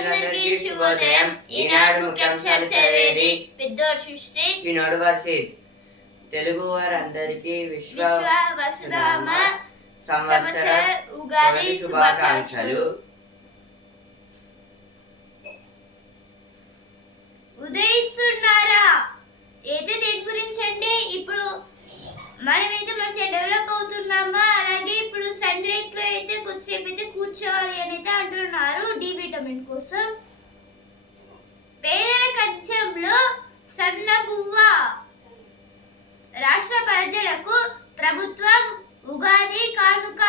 శ్రోతలందరికీ శుభోదయం. ఈనాడు ముఖ్యాంశాలు చదివేది పెద్దోడు సృష్టి చిన్నోడు వర్షిత్ తెలుగు వారందరికీ విశ్వ వసునామ సంవత్సర ఉగాది శుభాకాంక్షలు. ఉదయిస్తున్నారా? అయితే దేని గురించి అంటే ఇప్పుడు మనమైతే మంచిగా డెవలప్ అవుతున్నామా? అలాగే ఇప్పుడు సన్ లైట్లో అయితే కొద్దిసేపు అయితే కూర్చోవాలి అని అయితే అంటున్నారు. డి విటమిన్ కోసం. పేదల కంచంలో సన్న పువ్వ రాష్ట్ర ప్రజలకు ప్రభుత్వం ఉగాది కానుక.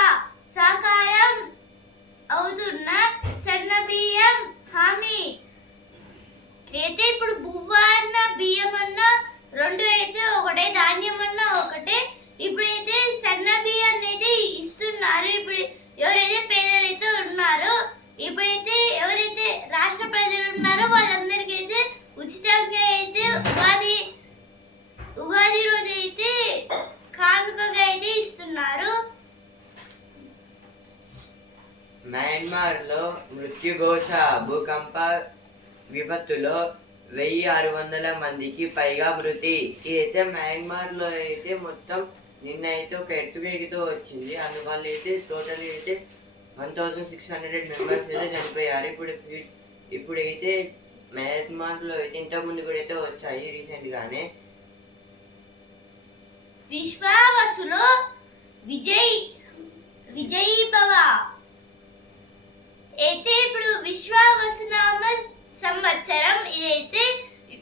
సాకారం అవుతున్న సన్న బియ్యం హామీ. అయితే ఇప్పుడు బువ్వ అన్న బియ్యం అన్న రెండు అయితే ఒకటే ధాన్యం అన్న ఒకటే. ఇప్పుడైతే సన్న బియ్యాన్ని అయితే ఇస్తున్నారు. ఇప్పుడు ఎవరైతే పేదలైతే ఉన్నారో ఇప్పుడైతే ఎవరైతే రాష్ట్ర ప్రజలు ఉన్నారో వాళ్ళందరికీ అయితే ఉచితంగా అయితే ఉగాది ఉగాది రోజు అయితే కానుకగా అయితే ఇస్తున్నారు. మయన్మార్లో మృత్యుఘోష భూకంప విపత్తులో వెయ్యి ఆరు వందల మందికి పైగా మృతి ఇదైతే మయన్మార్లో అయితే మొత్తం నిన్న అయితే ఒక ఎట్టు వేగితో వచ్చింది. అందువల్ల అయితే టోటల్ అయితే one thousand six hundred members అయితే చనిపోయారు. ఇప్పుడు ఇప్పుడైతే మయన్మార్లో అయితే ఇంతకు ముందు కూడా అయితే వచ్చాయి రీసెంట్ గానే విశ్వావసులో విజయ్ విజయీ భవ అయితే ఇప్పుడు విశ్వావసునామ సంవత్సరం ఇదైతే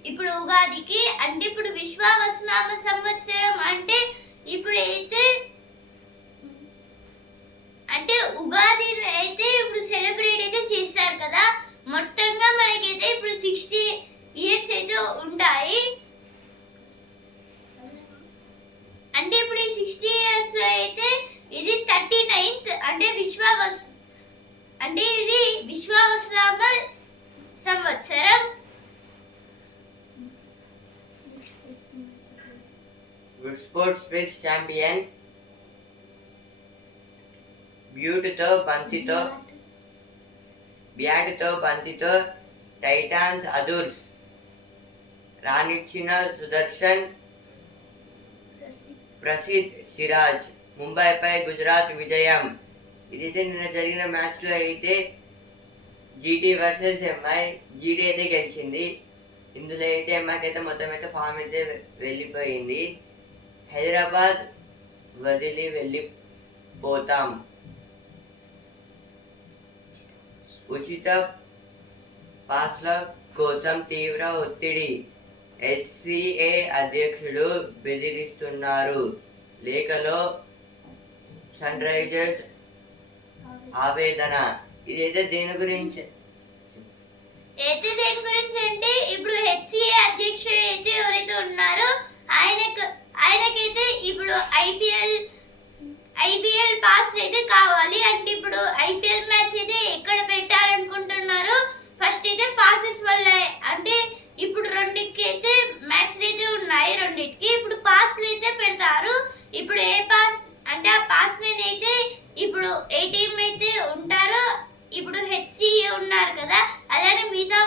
ఇప్పుడు ఉగాదికి అంటే ఇప్పుడు విశ్వావసనామ సంవత్సరం అంటే ఇప్పుడు అయితే అంటే ఉగాది అయితే ఇప్పుడు సెలబ్రేట్ అయితే చేస్తారు కదా. మొత్తంగా మనకైతే ఇప్పుడు సిక్స్టీ ఇయర్స్ అయితే ఉంటాయి. అంటే ఇప్పుడు ఈ సిక్స్టీ ఇయర్స్లో అయితే ఇది థర్టీ నైన్త్ అంటే విశ్వావస్ అంటే ఇది విశ్వావసరామ సంవత్సరం స్పోర్ట్స్ స్పేస్ ఛాంపియన్ బ్యూట్తో బంతితో బ్యాట్తో బంతితో టైటాన్స్ అదూర్స్ రానిచ్చిన సుదర్శన్ ప్రసిద్ సిరాజ్ ముంబైపై గుజరాత్ విజయం ఇదైతే నిన్న జరిగిన మ్యాచ్లో అయితే జీటీ వర్సెస్ ఎంఐ జీటీ అయితే గెలిచింది. ఇందులో అయితే ఎంఐకి అయితే మొత్తం అయితే ఫామ్ అయితే వెళ్ళిపోయింది. హైదరాబాద్ వదిలి వెళ్ళిపోతాం. ఉచిత పాస్ల కోసం తీవ్ర ఒత్తిడి. హెచ్సిఏ అధ్యక్షుడు బెదిరిస్తున్నారు. లేఖలో సన్ రైజర్స్ ఆవేదన. ఇదైతే దేని గురించి? అయితే దేని గురించి అంటే ఇప్పుడు హెచ్సిఏ అధ్యక్షుడు అయితే ఎవరైతే ఉన్నారో ఆయనకు ఆయనకైతే ఇప్పుడు ఐపీఎల్ ఐపీఎల్ పాస్ అయితే కావాలి. అంటే ఇప్పుడు ఐపీఎల్ మ్యాచ్ అయితే ఎక్కడ పెట్టాలనుకుంటున్నారు ఫస్ట్ అయితే పాసెస్ వల్ల. అంటే ఇప్పుడు రెండింటికి అయితే మ్యాచ్లు అయితే ఉన్నాయి రెండింటికి. ఇప్పుడు పాస్లు అయితే పెడతారు. ఇప్పుడు ఏ పాస్ అంటే ఆ పాస్ అయితే ఇప్పుడు ఏ టీం అయితే ఉంటారో ఇప్పుడు హెచ్సిఏ ఉన్నారు కదా అలానే మిగతా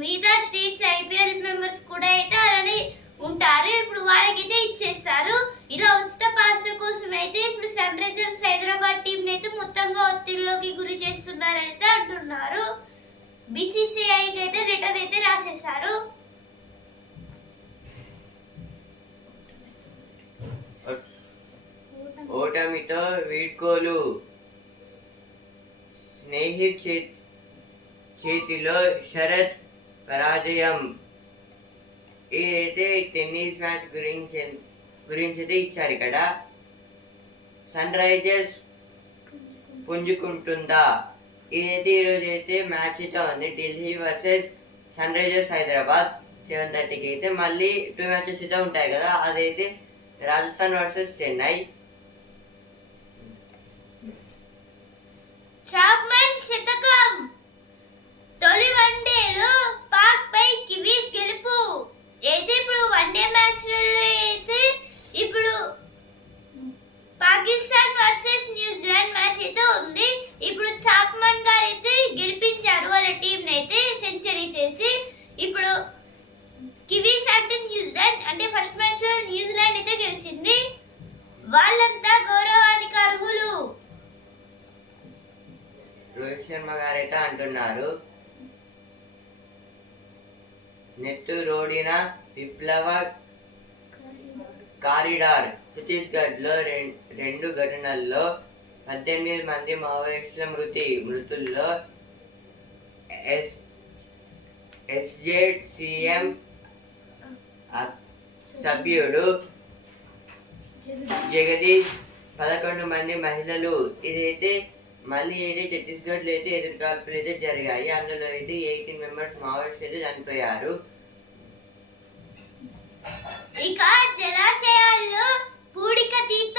మిగతా స్టేట్స్ ఐపీఎల్ మెంబర్స్ కూడా అయితే అలానే ఉంటారు. ఇప్పుడు వాళ్ళకైతే ఇచ్చేస్తారు. ఇలా ఉచిత పాసుల కోసం అయితే ఇప్పుడు సన్ రైజర్స్ హైదరాబాద్ టీం అయితే మొత్తంగా ఒత్తిడిలోకి గురి చేస్తున్నారని అయితే అంటున్నారు బీసీసీఐకి అయితే లెటర్ అయితే రాసేశారు. ఓటమితో వీడ్కోలు. స్నేహిత్ చేతిలో శరత్ పరాజయం. ఇదైతే టెన్నిస్ మ్యాచ్ గురించి గురించి అయితే ఇచ్చారు ఇక్కడ. సన్ రైజర్స్ పుంజుకుంటుందా? ఇదైతే ఈరోజు అయితే మ్యాచ్ అయితే ఉంది. Delhi versus Sunrisers Hyderabad seven థర్టీకి. అయితే మళ్ళీ టూ మ్యాచెస్ అయితే ఉంటాయి కదా. అదైతే Rajasthan versus Chennai. Chapman Shitaka ఛత్తీస్గఢ్లో రెండు ఘటనల్లో పద్దెనిమిది మంది మావోయిస్టుల మృతి మృతుల్లో ఎస్ ఎస్జెడ్ సీఎం సభ్యుడు జగదీష్ పదకొండు మంది మహిళలు. ఇదైతే మళ్ళీ అయితే ఛత్తీస్గఢ్లో అయితే ఎదురుకాల్పులు అయితే జరిగాయి. అందులో అయితే ఎయిటీన్ మెంబర్స్ మావోయిస్ట్ అయితే చనిపోయారు. ఇక జలాశయాల్లో పూడిక తీత.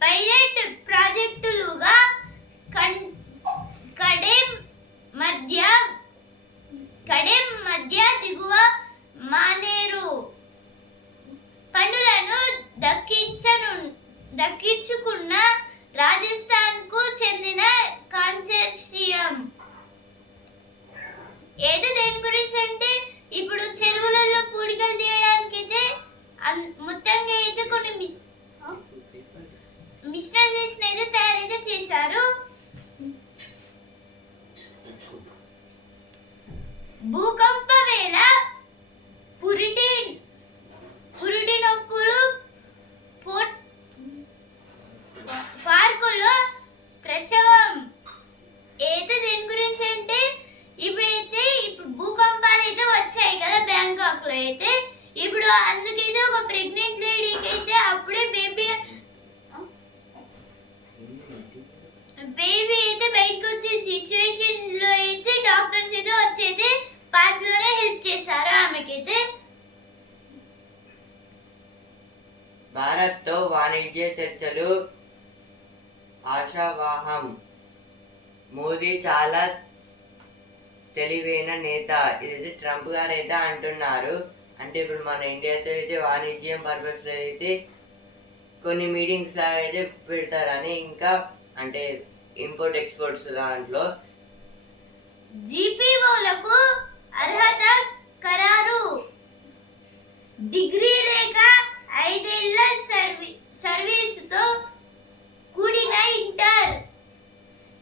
పైలట్ ప్రాజెక్టులుగా కన్ కడెం మధ్య కడెం మధ్య దిగువ మానేరు. పనులను దక్కించను దక్కించుకున్న రాజస్థాన్కు చెందిన కాన్సెర్షియం. ఏదో దేని గురించి అంటే ఇప్పుడు చెరువులలో పూడికలు తీయడానికి అయితే అన్- మొత్తంగా అయితే కొన్ని మిస్ మిషనరీస్ అయితే తయారైతే చేశారు భూకంప వేళ పురిటి పురిటి నొప్పులు పోట్ పార్కులో ప్రసవం అయితే దేని గురించి అంటే ఇప్పుడైతే ఇప్పుడు భూకంపాలు అయితే వచ్చాయి కదా బ్యాంకాక్లో అయితే ఇప్పుడు అందుకైతే ఒక ప్రెగ్నెంట్ లేడీకి అయితే అప్పుడే బేబీ బేబీ అయితే బయటకు వచ్చే సిచ్యువేషన్లో అయితే డాక్టర్స్ అయితే వచ్చి అయితే పార్క్లోనే హెల్ప్ చేశారు ఆమెకైతే భారత్తో వాణిజ్య చర్చలు ఆశావాహం. మోదీ చాలా తెలివైన నేత. ఇది ట్రంప్ గారు అయితే అంటున్నారు. అంటే ఇప్పుడు మన ఇండియాతో అయితే వాణిజ్యం పర్పస్లో అయితే కొన్ని మీటింగ్స్ లాగా అయితే పెడతారని ఇంకా అంటే ఇంపోర్ట్ ఎక్స్పోర్ట్స్ దాంట్లో. జీపీఓలకు అర్హత ఖరారు డిగ్రీ లేక ఐదేళ్ళ సర్వీ సర్వీసుతో కూడిన ఇంటర్.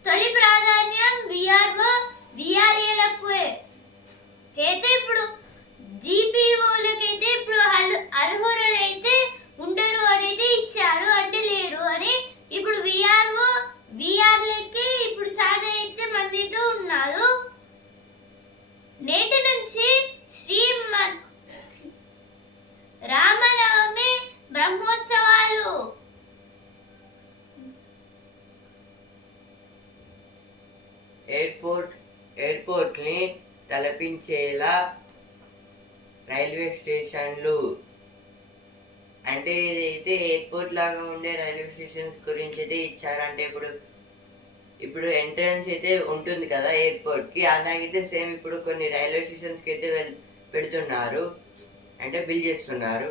తొలి ప్రాధాన్యం విఆర్ఓ విఆర్ఏలకు అయితే ఇప్పుడు జీపీఓలకు అయితే ఇప్పుడు అర్హులైతే ఉండరు అనేది ఇచ్చారు అంటే లేరు అని ఇప్పుడు విఆర్ఓ విఆర్లకి ఇప్పుడు చాలా అయితే మందితో ఉన్నారు నేటి నుంచి శ్రీ మ- రామనవమి బ్రహ్మోత్సవాలు ఎయిర్పోర్ట్ ఎయిర్పోర్ట్ని తలపించేలా రైల్వే స్టేషన్లు. అంటే ఇదైతే ఎయిర్పోర్ట్ లాగా ఉండే రైల్వే స్టేషన్స్ గురించి అయితే ఇచ్చారు అంటే ఇప్పుడు ఇప్పుడు ఎంట్రన్స్ అయితే ఉంటుంది కదా ఎయిర్పోర్ట్కి అలాగైతే సేమ్ ఇప్పుడు కొన్ని రైల్వే స్టేషన్స్కి అయితే వెళ్ పెడుతున్నారు. అంటే బిల్ చేస్తున్నారు.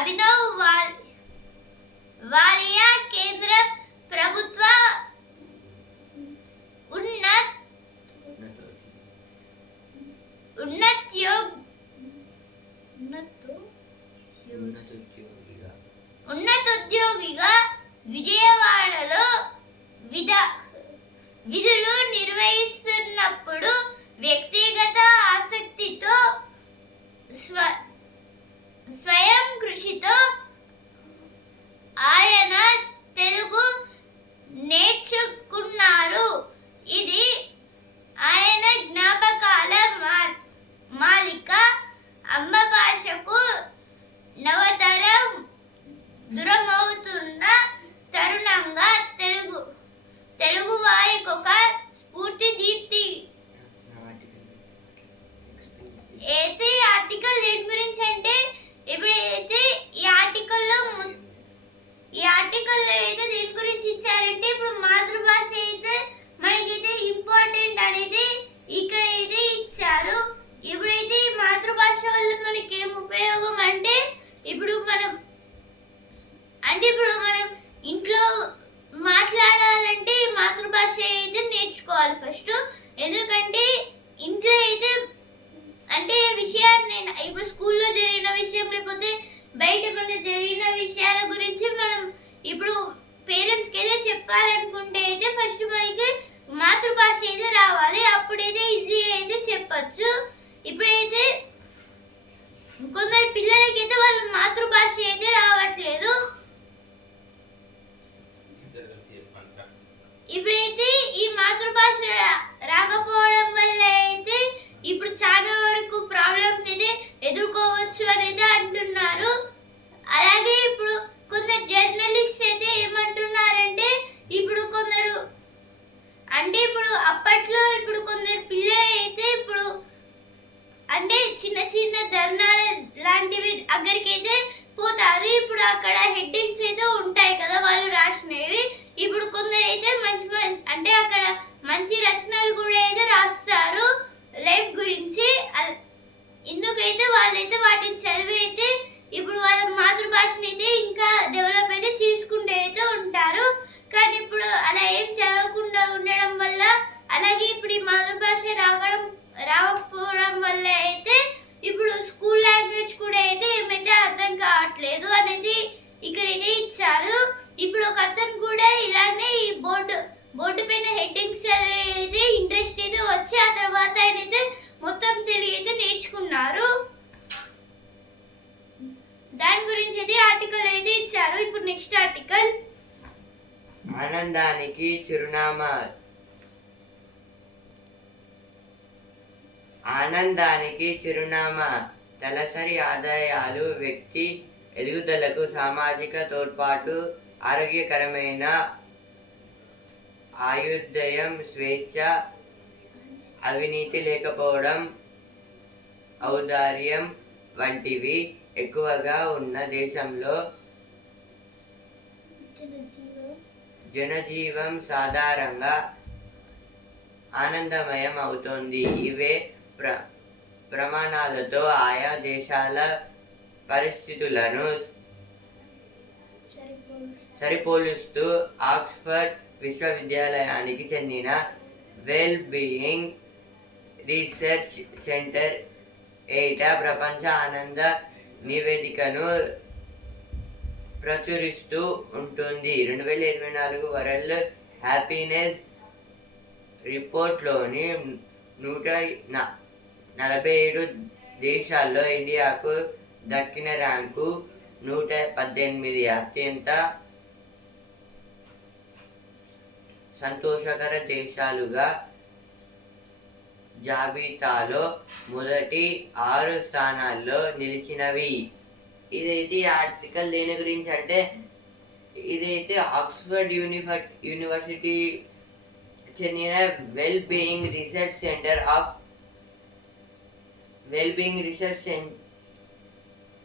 Happy know. ఇప్పుడు పేరెంట్స్కి అయితే చెప్పాలనుకుంటే అయితే ఫస్ట్ మనకి మాతృభాష అయితే రావాలి. అప్పుడైతే ఈజీ అయితే చెప్పచ్చు. ఇప్పుడైతే కొందరు పిల్లలకైతే వాళ్ళ మాతృభాష అయితే రావట్లేదు. ఇప్పుడైతే ఈ మాతృభాష రాకపోవడం వల్ల అయితే ఇప్పుడు చాలా వరకు ప్రాబ్లమ్స్ అయితే ఎదుర్కోవచ్చు అనేది అంటున్నారు. అలాగే ఇప్పుడు కొందరు జర్నలిస్ట్ అయితే ఏమంటున్నారంటే ఇప్పుడు కొందరు అంటే ఇప్పుడు అప్పట్లో ఇప్పుడు కొందరు పిల్లలు అయితే ఇప్పుడు అంటే చిన్న చిన్న ధర్నాలు లాంటివి దగ్గరికి అయితే పోతారు. ఇప్పుడు అక్కడ హెడ్డింగ్స్ అయితే ఉంటాయి కదా వాళ్ళు రాసినవి. ఇప్పుడు కొందరు అయితే మంచి అంటే అక్కడ మంచి రచనలు కూడా అయితే రాస్తారు లైఫ్ గురించి. ఎందుకైతే వాళ్ళైతే వాటిని చదివి అయితే ఇప్పుడు వాళ్ళ మాతృభాషని అయితే ఇంకా డెవలప్ అయితే చేసుకుంటూ అయితే ఉంటారు. కానీ ఇప్పుడు అలా ఏం చదవకుండా ఉండడం వల్ల అలాగే ఇప్పుడు ఈ మాతృభాష రావడం రాకపోవడం వల్ల అయితే ఇప్పుడు స్కూల్ లాంగ్వేజ్ కూడా అయితే ఏమైతే అర్థం కావట్లేదు అనేది ఇక్కడైతే ఇచ్చారు. ఇప్పుడు ఒక అతను కూడా ఇలానే ఈ బోర్డు బోర్డు పైన హెడ్డింగ్స్ అయితే ఇంట్రెస్ట్ అయితే వచ్చి ఆ తర్వాత ఆయన అయితే మొత్తం తెలుగు అయితే నేర్చుకున్నారు. దాని గురించి అయితే ఆర్టికల్ అయితే ఇచ్చారు. ఇప్పుడు నెక్స్ట్ ఆర్టికల్ ఆనందానికి చిరునామా ఆనందానికి చిరునామా తలసరి ఆదాయాలు వ్యక్తి ఎదుగుదలకు సామాజిక తోడ్పాటు ఆరోగ్యకరమైన ఆయుర్దయం స్వేచ్ఛ అవినీతి లేకపోవడం ఔదార్యం వంటివి. ఎక్కువగా ఉన్న దేశంలో జనజీవం. సాధారణంగా ఆనందమయం అవుతోంది. ఇవే ప్ర ప్రమాణాలతో ఆయా దేశాల పరిస్థితులను సరిపోలుస్తూ ఆక్స్ఫర్డ్ విశ్వవిద్యాలయానికి చెందిన వెల్ బీయింగ్ రీసెర్చ్ సెంటర్ ఏటా ప్రపంచ ఆనంద నివేదికను ప్రచురిస్తూ ఉంటుంది. రెండు వేల ఇరవై నాలుగు వరల్డ్ హ్యాపీనెస్ రిపోర్ట్లోని నూట న- నలభై ఏడు దేశాల్లో ఇండియాకు దక్కిన ర్యాంకు నూట పద్దెనిమిది. అత్యంత సంతోషకర దేశాలుగా జాబితాలో మొదటి ఆరు స్థానాల్లో నిలిచినవి. ఇదైతే ఆర్టికల్ దేని గురించి అంటే ఇదైతే ఆక్స్ఫర్డ్ యూనిఫర్ యూనివర్సిటీ చెందిన well being research centre of well being research సెన్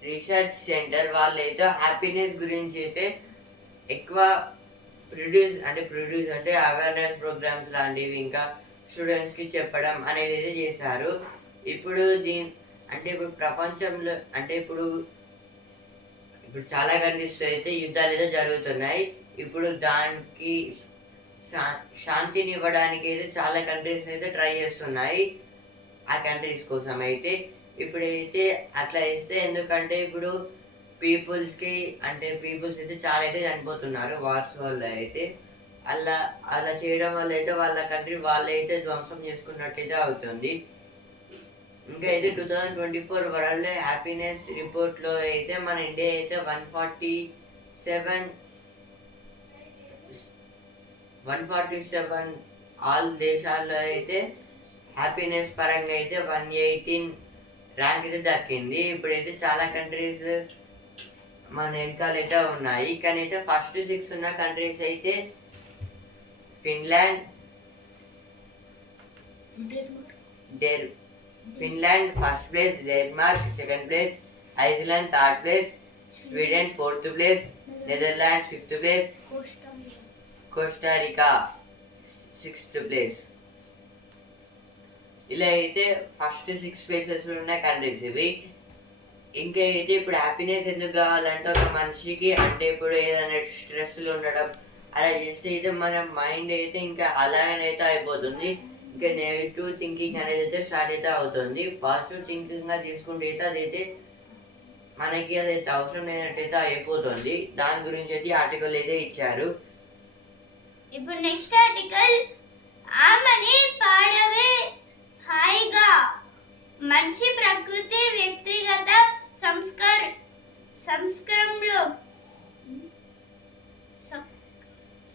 research centre వాళ్ళైతే హ్యాపీనెస్ గురించి అయితే ఎక్కువ ప్రొడ్యూస్ అంటే ప్రొడ్యూస్ అంటే అవేర్నెస్ ప్రోగ్రామ్స్ లాంటివి ఇంకా స్టూడెంట్స్కి చెప్పడం అనేది అయితే చేశారు. ఇప్పుడు దీని అంటే ఇప్పుడు ప్రపంచంలో అంటే ఇప్పుడు ఇప్పుడు చాలా కంట్రీస్లో అయితే యుద్ధాలు అయితే జరుగుతున్నాయి. ఇప్పుడు దానికి శా- శాంతిని ఇవ్వడానికి అయితే చాలా కంట్రీస్ అయితే ట్రై చేస్తున్నాయి. ఆ కంట్రీస్ కోసం అయితే. ఇప్పుడైతే అట్లా ఇస్తే ఎందుకంటే ఇప్పుడు పీపుల్స్కి అంటే పీపుల్స్ అయితే చాలా అయితే చనిపోతున్నారు వార్స్ వల్ల అయితే. అలా అలా చేయడం వల్ల అయితే వాళ్ళ కంట్రీ వాళ్ళైతే ధ్వంసం చేసుకున్నట్టయితే అవుతుంది. ఇంకా అయితే two thousand twenty four world happiness రిపోర్ట్లో అయితే మన ఇండియా అయితే one forty seven one forty seven all దేశాల్లో అయితే హ్యాపీనెస్ పరంగా అయితే వన్ ఎయిటీన్ ర్యాంక్ అయితే దక్కింది. ఇప్పుడైతే చాలా కంట్రీస్ మన వెనకాలైతే ఉన్నాయి. కానీ అయితే ఫస్ట్ సిక్స్ ఉన్న కంట్రీస్ అయితే Finland der Finland first place Denmark second place Iceland third place Sweden fourth place Netherlands fifth place Costa Rica sixth place ఇలా అయితే ఫస్ట్ సిక్స్ ప్లేసెస్ ఉన్న కంట్రీస్ ఇవి. ఇంకా అయితే ఇప్పుడు హ్యాపీనెస్ ఎందుకు కావాలంటే ఒక మనిషికి అంటే ఇప్పుడు ఏదైనా స్ట్రెస్లు ఉండడం అలా చేస్తే అయితే మన మైండ్ అయితే ఇంకా అలాగనైతే అయిపోతుంది. ఇంకా నెగిటివ్ థింకింగ్ అనేది అయితే స్టార్ట్ అయితే అవుతుంది. పాజిటివ్ థింకింగ్ తీసుకుంటే అయితే అదైతే మనకి అదైతే అవసరం లేనట్టయితే అయిపోతుంది. దాని గురించి అయితే ఆర్టికల్ అయితే ఇచ్చారు. ఇప్పుడు నెక్స్ట్ ఆర్టికల్ ఆమెని పాడవే హాయిగా. మనిషి ప్రకృతి వ్యక్తిగత సంస్కార సంస్కారంలో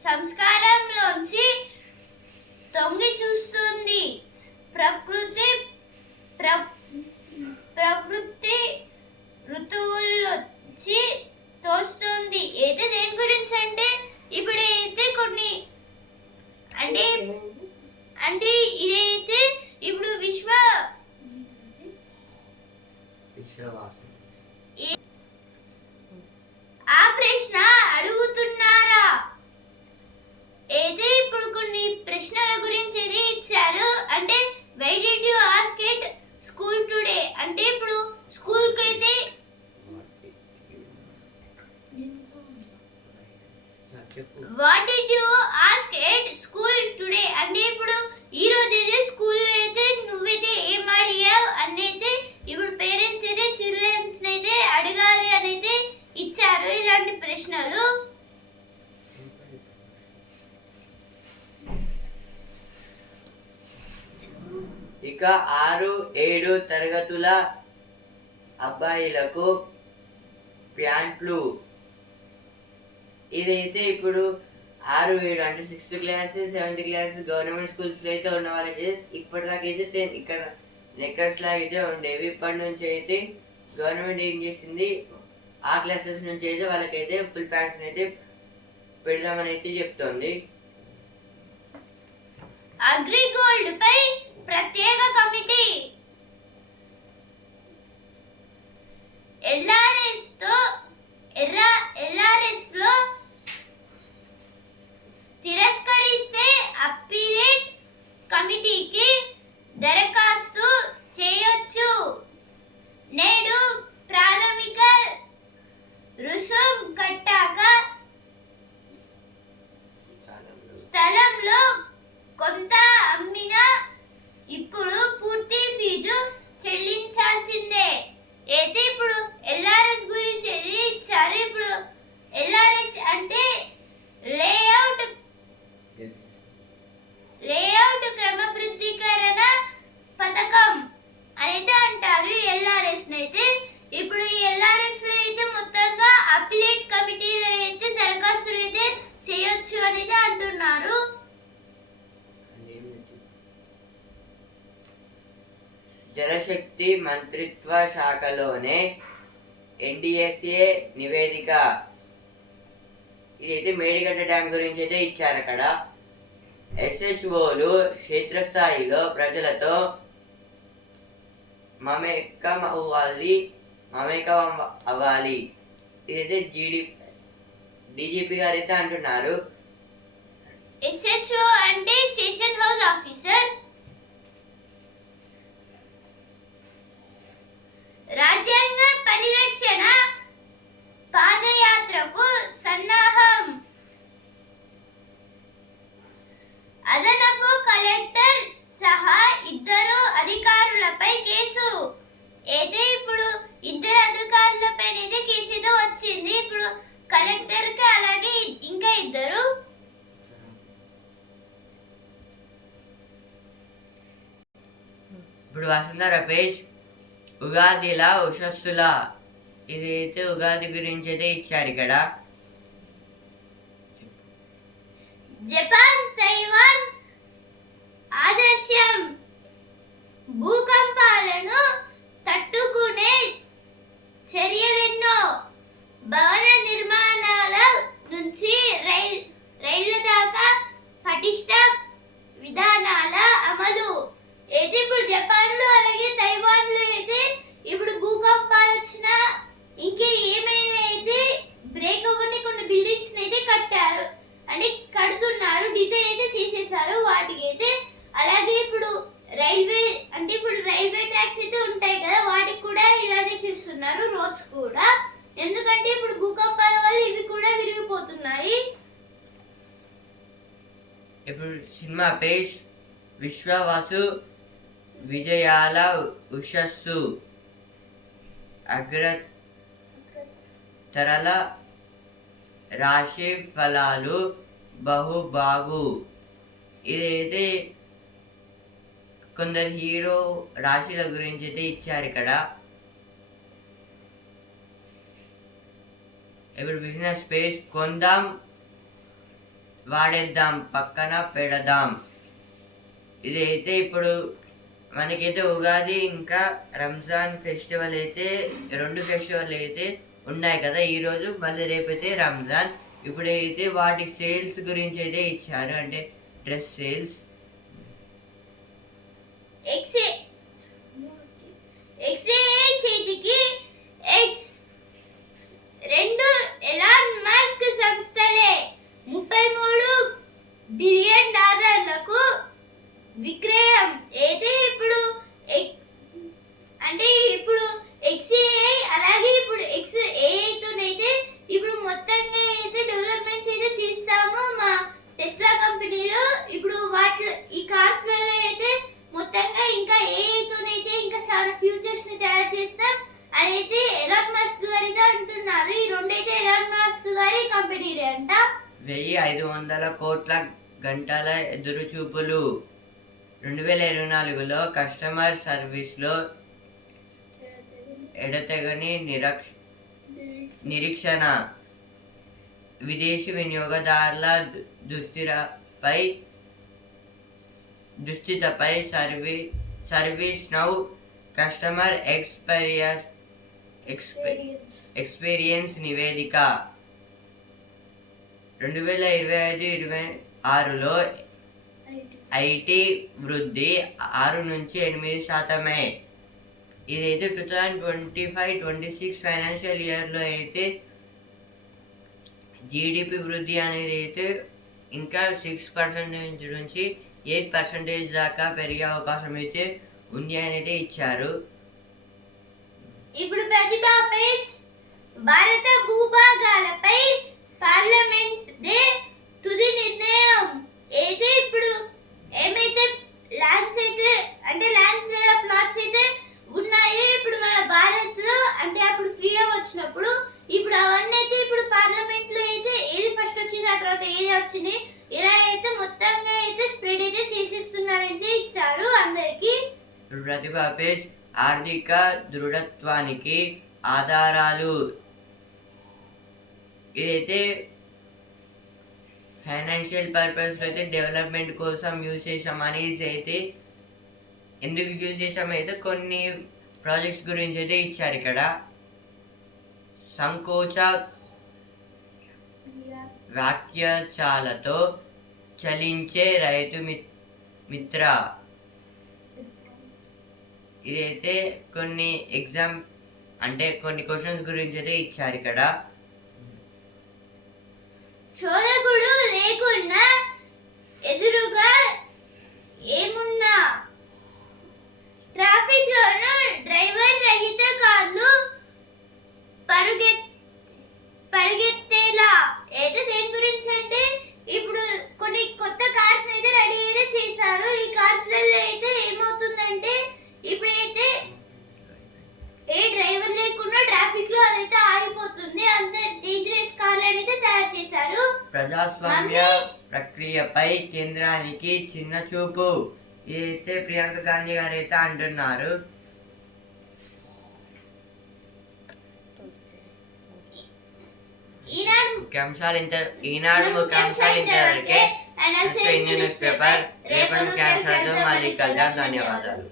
సంస్కారంలోంచి తొంగి చూస్తుంది. ప్రకృతి ప్ర ప్రకృతి ఋతువులొచ్చి తోస్తుంది అయితే దేని గురించి అంటే ఇప్పుడు అయితే కొన్ని అంటే అంటే ఇదైతే ఇప్పుడు విశ్వ విశ్వవాసం ఆ ప్రశ్న అడుగుతున్నారా అయితే ఇప్పుడు కొన్ని ప్రశ్నల గురించి అయితే ఇచ్చారు అంటే why did you ask it school today అంటే ఇప్పుడు స్కూల్కి అయితే చెప్పు what did you ask at school today అంటే ఇప్పుడు ఈ రోజు అయితే స్కూల్లో అయితే నువ్వైతే ఏం అడిగావు అని అయితే ఇప్పుడు పేరెంట్స్ అయితే చిల్డ్రన్స్ అయితే అడగాలి అని అయితే ఇచ్చారు ఇలాంటి ప్రశ్నలు ఇక ఆరు ఏడు తరగతుల అబ్బాయిలకు ప్యాంట్లు. ఇదైతే ఇప్పుడు ఆరు ఏడు అంటే sixth class seventh class government స్కూల్స్లో అయితే ఉన్న వాళ్ళకి ఇప్పటిదాకైతే సేమ్ ఇక్కడ నెక్కర్స్ లాగా అయితే ఉండేవి. ఇప్పటి నుంచి అయితే గవర్నమెంట్ ఏం చేసింది? ఆ క్లాసెస్ నుంచి అయితే వాళ్ళకైతే ఫుల్ ప్యాంట్స్ అయితే పెడదామని అయితే చెప్తోంది. అగ్రిగోల్డ్ పై ప్రత్యేక కమిటీ ఎల్ఆర్ఎస్తో ఎల్ఆర్ఎస్లో తిరస్కరిస్తే అప్పీలేట్ కమిటీకి దరఖాస్తు చేయొచ్చు నేడు ప్రాథమిక రుసుం కట్టాక స్థలంలో కొంత అమ్మినా ఇప్పుడు పూర్తి ఫీజు చెల్లించాల్సిందే అయితే ఇప్పుడు ఎల్ఆర్ఎస్ గురించి ఏది ఇచ్చారు ఇప్పుడు ఎల్ఆర్ఎస్ అంటే లేఅవుట్ లేఅవుట్ క్రమబద్ధీకరణ పథకం అయితే అంటారు ఎల్ఆర్ఎస్ అయితే ఇప్పుడు ఈ ఎల్ఆర్ఎస్లో అయితే మొత్తంగా అపిలేట్ కమిటీలో అయితే దరఖాస్తులు అయితే చేయొచ్చు అనేది అంటున్నారు జలశక్తి మంత్రిత్వ శాఖలోనే ఎన్డిఎస్ఏ నివేదిక. ఇదైతే మేడిగడ్డ డ్యామ్ గురించి అయితే ఇచ్చారు అక్కడ ఎస్హెచ్ఓలు క్షేత్రస్థాయిలో ప్రజలతో మమేకం అవ్వాలి మమేకం అవ్వాలి ఇదైతే జీడి డీజీపీ గారు అయితే అంటున్నారు. ఎస్హెచ్ఓ అంటే స్టేషన్ హౌస్ ఆఫీసర్. రాజ్యాంగ పరిరక్షణ పాదయాత్రకు సన్నాహం. అదనపు కలెక్టర్ సహా ఇద్దరు అధికారులపై కేసు. అయితే ఇప్పుడు ఇద్దరు అధికారులపై అయితే కేసు వచ్చింది. ఇప్పుడు కలెక్టర్కి అలాగే ఇంకా ఇద్దరు. ఇప్పుడు వస్తున్న రమేష్ ఉగాదిలా ఉషస్సులా ఇదైతే ఉగాది గురించి అయితే ఇచ్చారు ఇక్కడ. జపాన్ తైవాన్ ఆదర్శం భూకంపాలను తట్టుకునే చర్యలెన్నో భవన నిర్మాణాల నుంచి రైల్ రైళ్ళ దాకా పటిష్ట విధానాల అమలు అయితే ఇప్పుడు జపాన్లు అలాగే తైవాన్లు అయితే ఇప్పుడు భూకంపాలు వచ్చినా ఇంకా ఏమైనా అయితే బ్రేక్ అవ్వని కొన్ని బిల్డింగ్స్ అయితే కట్టారు. అంటే కడుతున్నారు డిజైన్ అయితే చేసేసారు. వాటికి అయితే అలాగే ఇప్పుడు రైల్వే అంటే ఇప్పుడు రైల్వే ట్రాక్స్ అయితే ఉంటాయి కదా వాటికి కూడా ఇలానే చేస్తున్నారు రోడ్స్ కూడా. ఎందుకంటే ఇప్పుడు భూకంపాల వల్ల ఇవి కూడా విరిగిపోతున్నాయి. ఇప్పుడు సినిమా పేజ్ విశ్వవాసు విజయాల ఉషస్సు అగ్ర తరల రాశి ఫలాలు బహుబాగు. ఇదైతే కొందరు హీరో రాశిల గురించి అయితే ఇచ్చారు ఇక్కడ. ఇప్పుడు బిజినెస్ స్పేస్ కొందాం వాడేద్దాం పక్కన పెడదాం. ఇదైతే ఇప్పుడు మనకైతే ఉగాది ఇంకా రంజాన్ ఫెస్టివల్ అయితే రెండు ఫెస్టివల్ అయితే ఉన్నాయి కదా. ఈ రోజు మళ్ళీ రేపైతే రంజాన్. ఇప్పుడైతే వాటి సేల్స్ గురించి అయితే ఇచ్చారు. అంటే డ్రెస్ సేల్స్. ఎక్స్. రెండు ఎలాన్ మస్క్ సంస్థలే. ముప్పై మూడు బిలియన్ డాలర్లకు విక్రయం అయితే ఇప్పుడు ఎక్- అంటే ఇప్పుడు ఎక్స్ఏఐ అలాగే ఇప్పుడు ఎక్స్ ఏఐతోనైతే ఇప్పుడు మొత్తంగా అయితే డెవలప్మెంట్స్ అయితే చేస్తాము మా టెస్లా కంపెనీలో. ఇప్పుడు వాటిలో ఈ కార్స్లలో అయితే మొత్తంగా ఇంకా ఏఐతోనైతే ఇంకా చాలా ఫ్యూచర్స్ని తయారు చేస్తాం. అదైతే ఎలాన్ మస్క్ గారు అంటున్నారు. ఈ రెండైతే ఎలాన్ మస్క్ గారి కంపెనీలే అంట. వెయ్యి ఐదు వందల కోట్ల గంటల ఎదురుచూపులు. రెండు వేల ఇరవై నాలుగులో కస్టమర్ సర్వీస్లో ఎడతెగని నిరక్ష నిరీక్షణ. విదేశీ వినియోగదారుల దుస్థిరపై దుస్థితపై సర్వీ ServiceNow customer experience experience నివేదిక. రెండు వేల ఇరవై ఐదు ఇరవై ఆరులో ఐటీ వృద్ధి ఆరు నుంచి ఎనిమిది శాతమే. ఇదైతే two thousand twenty five twenty six financial ఇయర్లో అయితే జీడిపి వృద్ధి అనేది అయితే ఇంకా సిక్స్ పర్సెంటేజ్ నుంచి ఎయిట్ పర్సెంటేజ్ దాకా పెరిగే అవకాశం అయితే ఉంది అనేది ఇచ్చారు. ఇప్పుడు భారత భూభాగాలపై పార్లమెంట్ దే తుది నిర్ణయం. అయితే ఇప్పుడు? ఏమైతే ల్యాండ్స్ అయితే అంటే ల్యాండ్స్ లేదా ప్లాట్స్ అయితే ఉన్నాయి ఇప్పుడు మన భారత్లో అంటే అప్పుడు ఫ్రీడమ్ వచ్చినప్పుడు ఇప్పుడు అవన్నీ అయితే ఇప్పుడు పార్లమెంట్లో అయితే ఏది ఫస్ట్ వచ్చింది ఆ తర్వాత ఏది వచ్చింది ఇలా అయితే మొత్తంగా అయితే స్ప్రెడ్ అయితే చేసేస్తున్నారంటే ఇచ్చారు అందరికి. ప్రతిభ పేజ్ ఆర్థిక దృఢత్వానికి ఆధారాలు. ఇదైతే ఫైనాన్షియల్ పర్పస్లో అయితే డెవలప్మెంట్ కోసం యూజ్ చేసాం. అనేసి అయితే ఎందుకు యూజ్ చేసామైతే కొన్ని ప్రాజెక్ట్స్ గురించి అయితే ఇచ్చారు ఇక్కడ. సంకోచ వాక్యచాలతో చలించే రైతు మిత్ర. ఇదైతే కొన్ని ఎగ్జామ్ అంటే కొన్ని క్వశ్చన్స్ గురించి అయితే ఇచ్చారు ఇక్కడ. చోదకుడు లేకున్నా ఎదురుగా ఏమున్నా ట్రాఫిక్ లోను డ్రైవర్ రహిత కార్లు పరుగెత్ పరిగెత్తేలా అయితే దేని గురించి అంటే ఇప్పుడు కొన్ని కొత్త కార్స్ అయితే రెడీ అయితే చేశారు ఈ కార్స్ అయితే ఏమవుతుందంటే ఇప్పుడైతే ఏ డ్రైవర్ లేకుండా ట్రాఫిక్లో అదైతే ఆగిపోతుంది అంత డేంజరస్ కార్లు అయితే తయారు చేశారు ప్రజాస్వామ్య ప్రక్రియపై కేంద్రానికి చిన్న చూపు. ఇదైతే ప్రియాంక గాంధీ గారు అయితే అంటున్నారు. ఇంత Eenadu and also Indian newspaper. రేపటి ముఖ్యాంశాలతో మళ్ళీ కలుద్దాం. ధన్యవాదాలు.